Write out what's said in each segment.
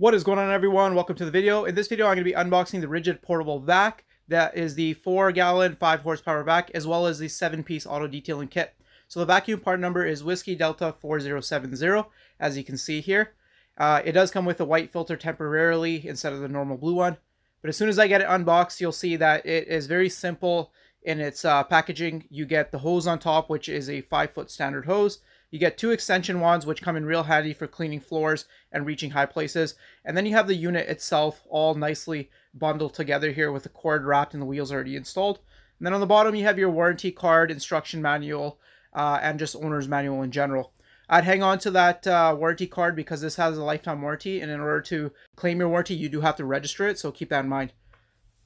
What is going on, everyone? Welcome to the video. In this video, I'm going to be unboxing the Ridgid portable vac. That is the 4-gallon, 5-horsepower vac, as well as the 7-piece auto detailing kit. So the vacuum part number is Whiskey Delta 4070, as you can see here. It does come with a white filter temporarily instead of the normal blue one. But as soon as I get it unboxed, you'll see that it is very simple in its packaging. You get the hose on top, which is a 5-foot standard hose. You get 2 extension wands, which come in real handy for cleaning floors and reaching high places. And then you have the unit itself all nicely bundled together here with the cord wrapped and the wheels already installed. And then on the bottom, you have your warranty card, instruction manual, and just owner's manual in general. I'd hang on to that warranty card because this has a lifetime warranty. And in order to claim your warranty, you do have to register it. So keep that in mind.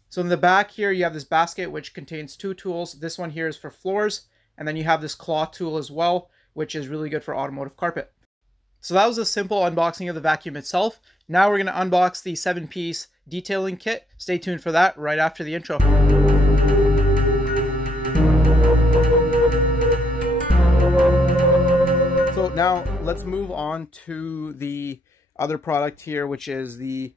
So in the back here, you have this basket, which contains 2 tools. This one here is for floors. And then you have this claw tool as well, which is really good for automotive carpet. So that was a simple unboxing of the vacuum itself. Now we're going to unbox the 7-piece detailing kit. Stay tuned for that right after the intro. So now let's move on to the other product here, which is the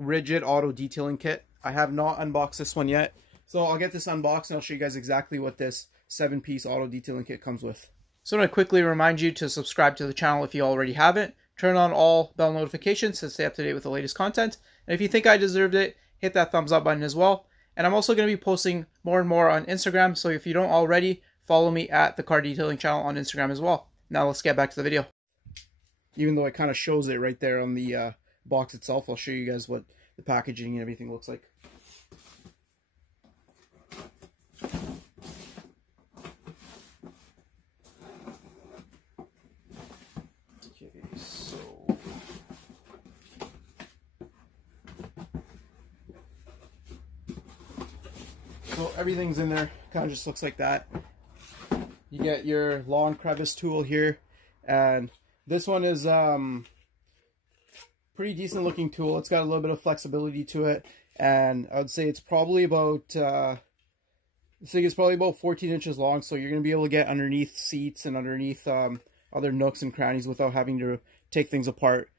Ridgid auto detailing kit. I have not unboxed this one yet. So I'll get this unboxed and I'll show you guys exactly what this 7-piece auto detailing kit comes with. So I'm going to quickly remind you to subscribe to the channel if you already haven't. Turn on all bell notifications to stay up to date with the latest content. And if you think I deserved it, hit that thumbs up button as well. And I'm also going to be posting more and more on Instagram. So if you don't already, follow me at the Car Detailing channel on Instagram as well. Now let's get back to the video. Even though it kind of shows it right there on the box itself, I'll show you guys what the packaging and everything looks like. So everything's in there, kind of just looks like that. You get your lawn crevice tool here, and this one is pretty decent looking tool. It's got a little bit of flexibility to it, and I would say it's probably about this thing is probably about 14 inches long, so you're going to be able to get underneath seats and underneath other nooks and crannies without having to take things apart.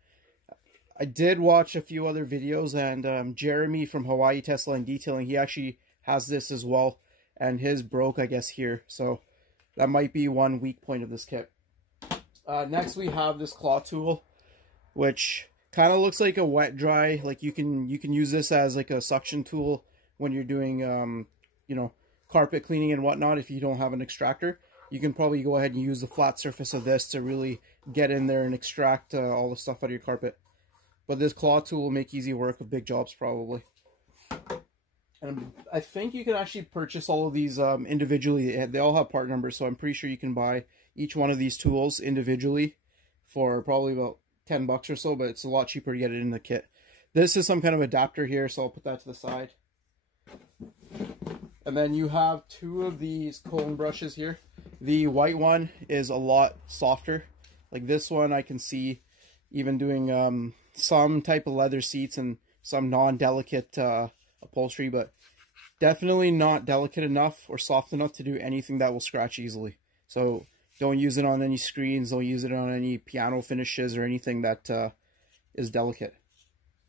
I did watch a few other videos, and Jeremy from Hawaii Tesla and Detailing, he actually has this as well, and his broke, I guess, here. So that might be one weak point of this kit. Next, we have this claw tool, which kind of looks like a wet dry. Like you can use this as like a suction tool when you're doing you know, carpet cleaning and whatnot. If you don't have an extractor, you can probably go ahead and use the flat surface of this to really get in there and extract all the stuff out of your carpet. But this claw tool will make easy work of big jobs probably. And I think you can actually purchase all of these individually. They all have part numbers, so I'm pretty sure you can buy each one of these tools individually for probably about 10 bucks or so, but it's a lot cheaper to get it in the kit. This is some kind of adapter here, so I'll put that to the side. And then you have 2 of these cone brushes here. The white one is a lot softer. Like this one, I can see even doing some type of leather seats and some non-delicate upholstery, but definitely not delicate enough or soft enough to do anything that will scratch easily. So don't use it on any screens, don't use it on any piano finishes or anything that is delicate.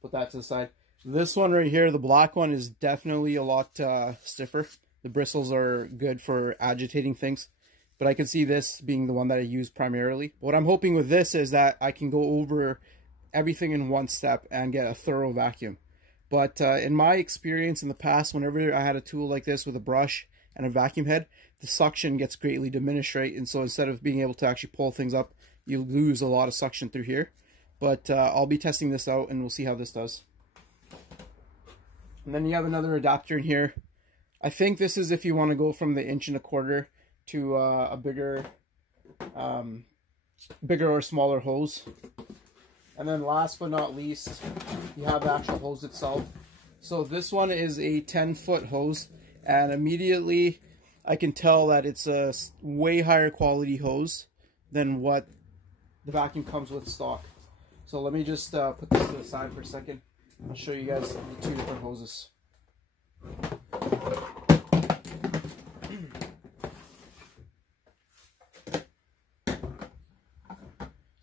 Put that to the side. This one right here, the black one, is definitely a lot stiffer. The bristles are good for agitating things, but I can see this being the one that I use primarily. What I'm hoping with this is that I can go over everything in one step and get a thorough vacuum. But in my experience in the past, whenever I had a tool like this with a brush and a vacuum head, the suction gets greatly diminished, right? And so instead of being able to actually pull things up, you lose a lot of suction through here. But I'll be testing this out and we'll see how this does. And then you have another adapter in here. I think this is if you want to go from the 1.25" to a bigger or smaller hose. And then last but not least, you have the actual hose itself. So this one is a 10-foot hose, and immediately I can tell that it's a way higher quality hose than what the vacuum comes with stock. So let me just put this to the side for a second. I'll show you guys the 2 different hoses.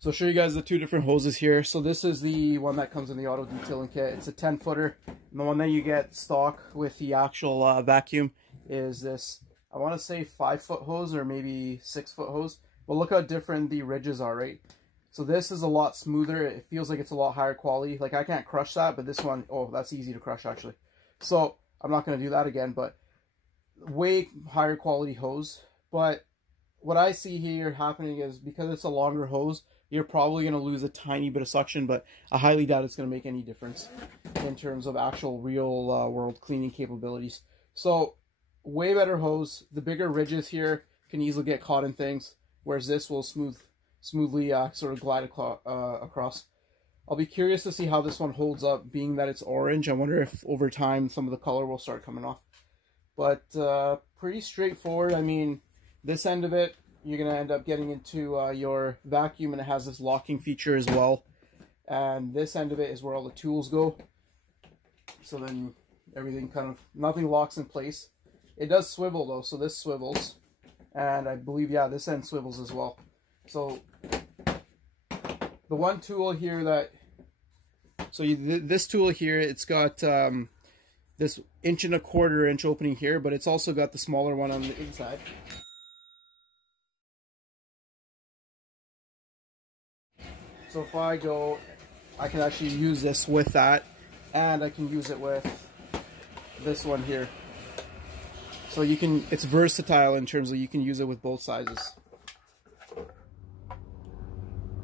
So I'll show you guys the two different hoses here. So this is the one that comes in the auto detailing kit. It's a 10-footer. And the one that you get stock with the actual vacuum is this, I want to say 5-foot hose or maybe 6-foot hose. But look how different the ridges are, right? So this is a lot smoother. It feels like it's a lot higher quality. Like I can't crush that, but this one, oh, that's easy to crush actually. So I'm not going to do that again, but way higher quality hose. But what I see here happening is because it's a longer hose, you're probably going to lose a tiny bit of suction, but I highly doubt it's going to make any difference in terms of actual real world cleaning capabilities. So way better hose. The bigger ridges here can easily get caught in things, whereas this will smoothly sort of glide across. I'll be curious to see how this one holds up, being that it's orange. I wonder if over time some of the color will start coming off. But pretty straightforward. I mean, this end of it, you're going to end up getting into your vacuum, and it has this locking feature as well. And this end of it is where all the tools go. So then everything kind of, nothing locks in place. It does swivel though, so this swivels. And I believe, yeah, this end swivels as well. So the one tool here that, this tool here, it's got this 1.25 inch opening here, but it's also got the smaller one on the inside. So if I go, I can actually use this with that, and I can use it with this one here. So you can, it's versatile in terms of you can use it with both sizes.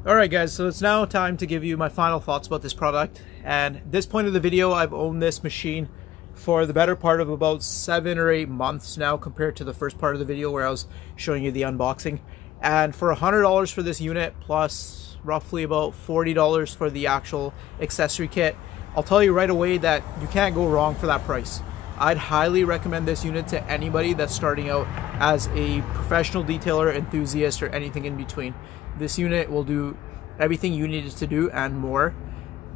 Alright guys, so it's now time to give you my final thoughts about this product. And at this point of the video, I've owned this machine for the better part of about 7 or 8 months now, compared to the first part of the video where I was showing you the unboxing. And for $100 for this unit, plus roughly about $40 for the actual accessory kit, I'll tell you right away that you can't go wrong for that price. I'd highly recommend this unit to anybody that's starting out as a professional detailer, enthusiast, or anything in between. This unit will do everything you need it to do and more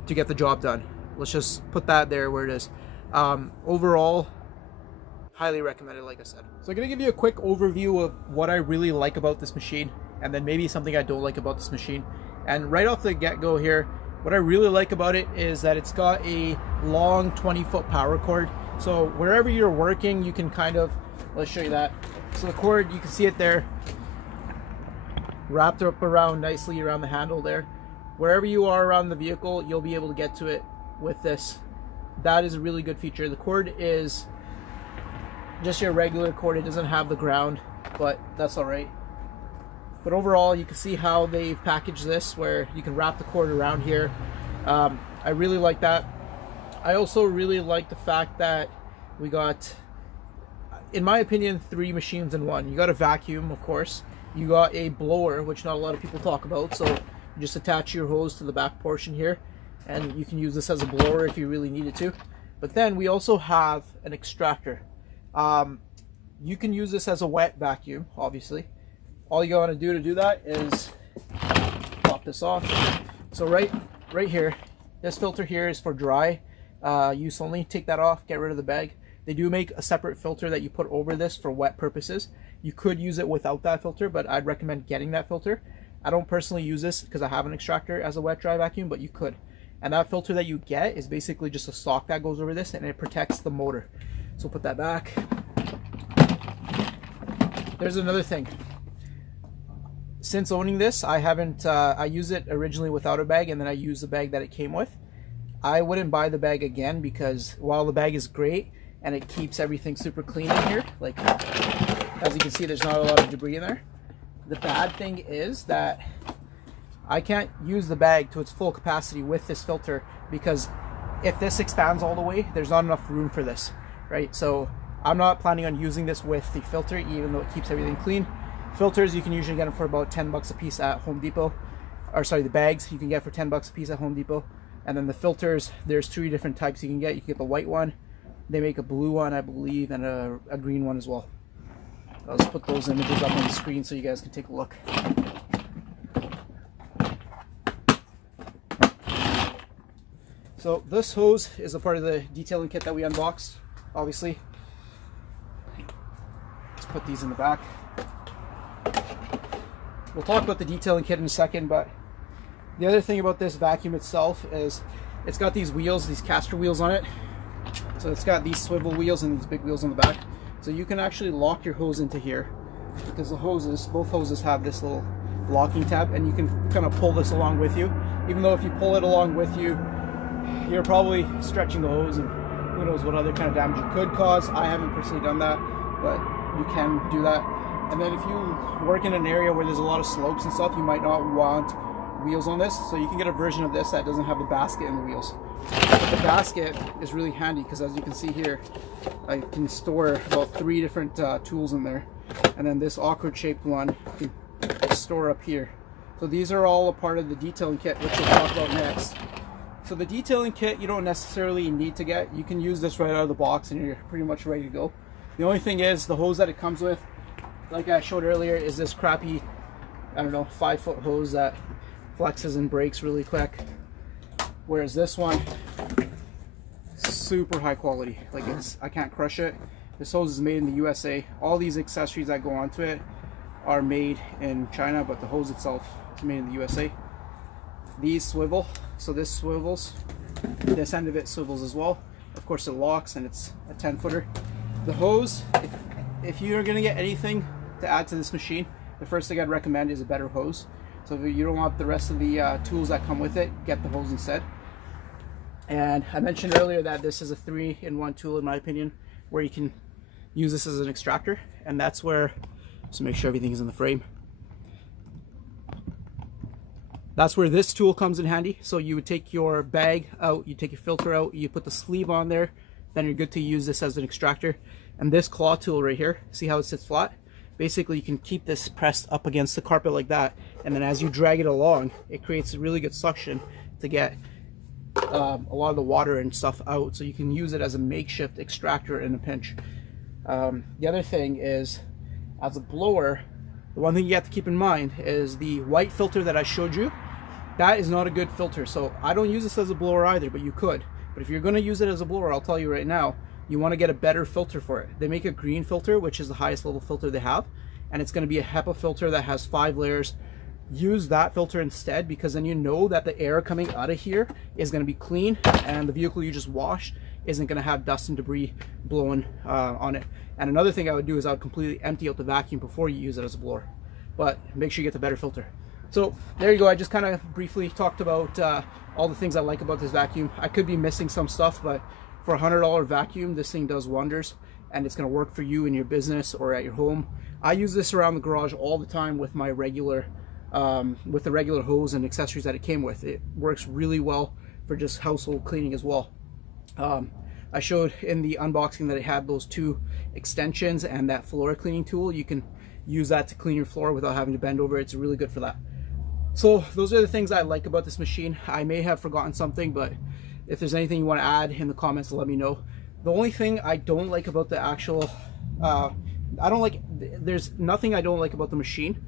to get the job done. Let's just put that there where it is. Overall, highly recommended, like I said. So I'm going to give you a quick overview of what I really like about this machine, and then maybe something I don't like about this machine. And right off the get-go here, what I really like about it is that it's got a long 20-foot power cord. So wherever you're working, you can kind of, let's show you that. So the cord, you can see it there, wrapped up around nicely around the handle there. Wherever you are around the vehicle, you'll be able to get to it with this. That is a really good feature. The cord is just your regular cord. It doesn't have the ground, but that's all right. But overall, you can see how they've packaged this, where you can wrap the cord around here. I really like that. I also really like the fact that we got, in my opinion, 3 machines in one. You got a vacuum, of course. You got a blower, which not a lot of people talk about. So you just attach your hose to the back portion here, and you can use this as a blower if you really needed to. But then we also have an extractor. You can use this as a wet vacuum, obviously. All you gotta do to do that is pop this off. So right here, this filter here is for dry use only. Take that off, get rid of the bag. They do make a separate filter that you put over this for wet purposes. You could use it without that filter, but I'd recommend getting that filter. I don't personally use this because I have an extractor as a wet dry vacuum, but you could. And that filter that you get is basically just a sock that goes over this, and it protects the motor. So put that back. There's another thing. Since owning this, I haven't, I used it originally without a bag, and then I used the bag that it came with. I wouldn't buy the bag again, because while the bag is great and it keeps everything super clean in here, like as you can see, there's not a lot of debris in there. The bad thing is that I can't use the bag to its full capacity with this filter, because if this expands all the way, there's not enough room for this, right? So I'm not planning on using this with the filter, even though it keeps everything clean. Filters, you can usually get them for about 10 bucks a piece at Home Depot. Or sorry, the bags you can get for 10 bucks a piece at Home Depot. And then the filters, there's 3 different types you can get. You can get the white one, they make a blue one, I believe, and a green one as well. I'll just put those images up on the screen so you guys can take a look. So this hose is a part of the detailing kit that we unboxed, obviously. Let's put these in the back. We'll talk about the detailing kit in a second, but The other thing about this vacuum itself is it's got these wheels, these caster wheels on it. So it's got these swivel wheels and these big wheels on the back. So you can actually lock your hose into here, because the hoses, both hoses have this little locking tab, and you can kind of pull this along with you. Even though if you pull it along with you, you're probably stretching the hose and who knows what other kind of damage it could cause. I haven't personally done that, but you can do that. And then if you work in an area where there's a lot of slopes and stuff, you might not want wheels on this, so you can get a version of this that doesn't have the basket and the wheels. But the basket is really handy because, as you can see here, I can store about 3 different tools in there, and then this awkward shaped one you can store up here. So these are all a part of the detailing kit, which we'll talk about next. So the detailing kit you don't necessarily need to get. You can use this right out of the box and you're pretty much ready to go. The only thing is the hose that it comes with, like I showed earlier, is this crappy, I don't know, 5-foot hose that flexes and breaks really quick. Whereas this one, super high quality. Like, I can't crush it. This hose is made in the USA. All these accessories that go onto it are made in China, but the hose itself is made in the USA. These swivel, so this swivels, this end of it swivels as well. Of course it locks, and it's a 10-footer. The hose, if you're gonna get anything to add to this machine, the first thing I'd recommend is a better hose. So if you don't want the rest of the tools that come with it, get the hose instead. And I mentioned earlier that this is a 3-in-1 tool in my opinion, where you can use this as an extractor, and that's where, so make sure everything is in the frame. That's where this tool comes in handy. So you would take your bag out, you take your filter out, you put the sleeve on there, then you're good to use this as an extractor. And this claw tool right here, see how it sits flat? Basically you can keep this pressed up against the carpet like that, and then as you drag it along, it creates a really good suction to get a lot of the water and stuff out, so you can use it as a makeshift extractor in a pinch. The other thing is, as a blower, the one thing you have to keep in mind is the white filter that I showed you. That is not a good filter, so I don't use this as a blower either, but you could. But if you're going to use it as a blower, I'll tell you right now, you want to get a better filter for it. They make a green filter, which is the highest level filter they have, and it's going to be a HEPA filter that has 5 layers. Use that filter instead, because then you know that the air coming out of here is going to be clean, and the vehicle you just washed isn't going to have dust and debris blowing on it. And another thing I would do is I would completely empty out the vacuum before you use it as a blower, but make sure you get the better filter. So there you go. I just kind of briefly talked about all the things I like about this vacuum. I could be missing some stuff, but for a $100 vacuum, this thing does wonders, and it's going to work for you in your business or at your home. I use this around the garage all the time with my regular with the regular hose and accessories that it came with. It works really well for just household cleaning as well. I showed in the unboxing that it had those 2 extensions and that floor cleaning tool. You can use that to clean your floor without having to bend over. It's really good for that. So those are the things I like about this machine. I may have forgotten something, but if there's anything you want to add in the comments, let me know. The only thing I don't like about the actual, there's nothing I don't like about the machine.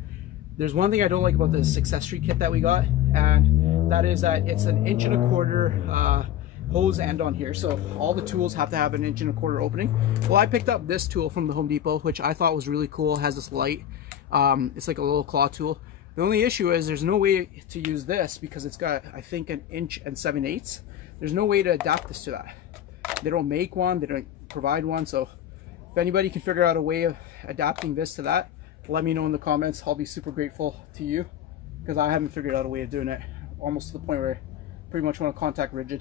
There's one thing I don't like about this accessory kit that we got, and that is that it's an 1.25" hose end on here. So all the tools have to have an 1.25" opening. Well, I picked up this tool from the Home Depot, which I thought was really cool. It has this light. It's like a little claw tool. The only issue is there's no way to use this because it's got, I think, 1 7/8 inches. There's no way to adapt this to that. They don't make one, they don't provide one. So if anybody can figure out a way of adapting this to that, let me know in the comments. I'll be super grateful to you, because I haven't figured out a way of doing it, almost to the point where I pretty much want to contact Ridgid.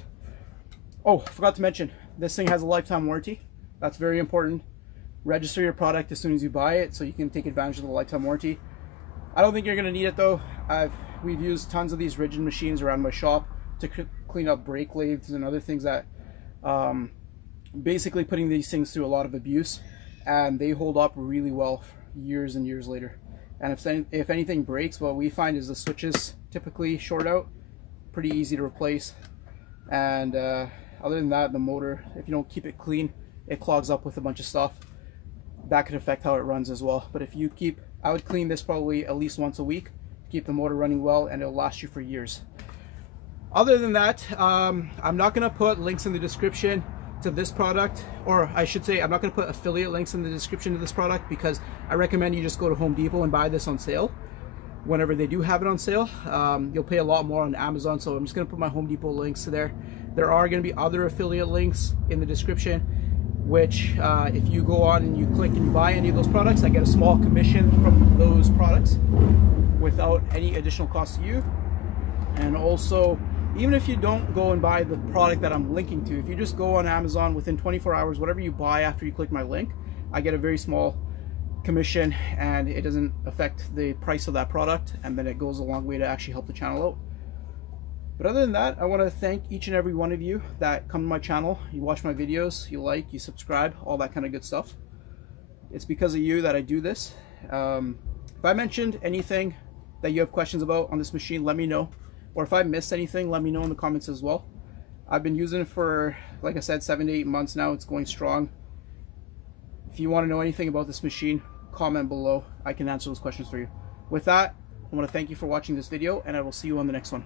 Oh, I forgot to mention, this thing has a lifetime warranty. That's very important. Register your product as soon as you buy it so you can take advantage of the lifetime warranty. I don't think you're going to need it though. We've used tons of these Ridgid machines around my shop to clean up brake lathes and other things that basically putting these things through a lot of abuse, and they hold up really well years and years later. And if anything breaks, what we find is the switches typically short out, pretty easy to replace. And other than that, the motor, if you don't keep it clean, it clogs up with a bunch of stuff. That could affect how it runs as well. But if you keep, I would clean this probably at least once a week, keep the motor running well, and it'll last you for years. Other than that, I'm not going to put links in the description to this product, or I should say I'm not going to put affiliate links in the description to this product, because I recommend you just go to Home Depot and buy this on sale. whenever they do have it on sale. You'll pay a lot more on Amazon, so I'm just going to put my Home Depot links to there. There are going to be other affiliate links in the description, which if you go on and you click and you buy any of those products, I get a small commission from those products without any additional cost to you. And also, even if you don't go and buy the product that I'm linking to, if you just go on Amazon within 24 hours, whatever you buy after you click my link, I get a very small commission, and it doesn't affect the price of that product, and then it goes a long way to actually help the channel out. But other than that, I want to thank each and every one of you that come to my channel. You watch my videos, you like, you subscribe, all that kind of good stuff. It's because of you that I do this. If I mentioned anything that you have questions about on this machine, let me know. Or if I missed anything, let me know in the comments as well. I've been using it for, like I said, 7 to 8 months now. It's going strong. If you want to know anything about this machine, comment below. I can answer those questions for you. With that, I want to thank you for watching this video, and I will see you on the next one.